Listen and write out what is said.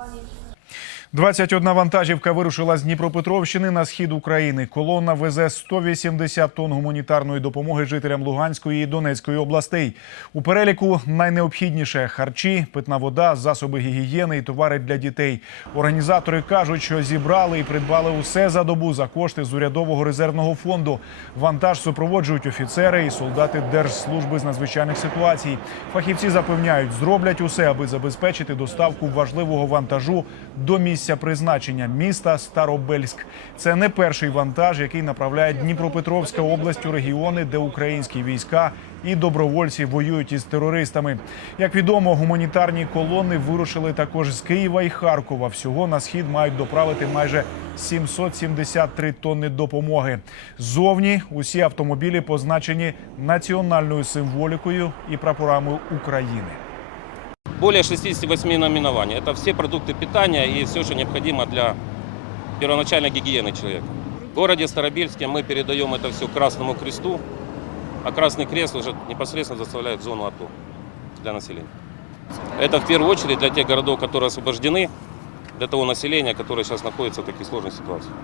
Konieczne. 21 вантажівка вирушила з Дніпропетровщини на схід України. Колона везе 180 тонн гуманітарної допомоги жителям Луганської і Донецької областей. У переліку найнеобхідніше харчі, питна вода, засоби гігієни і товари для дітей. Організатори кажуть, що зібрали і придбали усе за добу за кошти з урядового резервного фонду. Вантаж супроводжують офіцери і солдати Держслужби з надзвичайних ситуацій. Фахівці запевняють, зроблять усе, аби забезпечити доставку важливого вантажу до місця призначення міста Старобельськ. Це не перший вантаж, який направляє Дніпропетровська область у регіони, де українські війська і добровольці воюють із терористами. Як відомо, гуманітарні колони вирушили також з Києва і Харкова. Всього на схід мають доправити майже 773 тонни допомоги. Зовні усі автомобілі позначені національною символікою і прапорами України. Более 68 наименований. Это все продукты питания и все, что необходимо для первоначальной гигиены человека. В городе Старобельске мы передаем это все Красному Кресту, а Красный Крест уже непосредственно заставляет зону АТО для населения. Это в первую очередь для тех городов, которые освобождены, для того населения, которое сейчас находится в таких сложных ситуациях.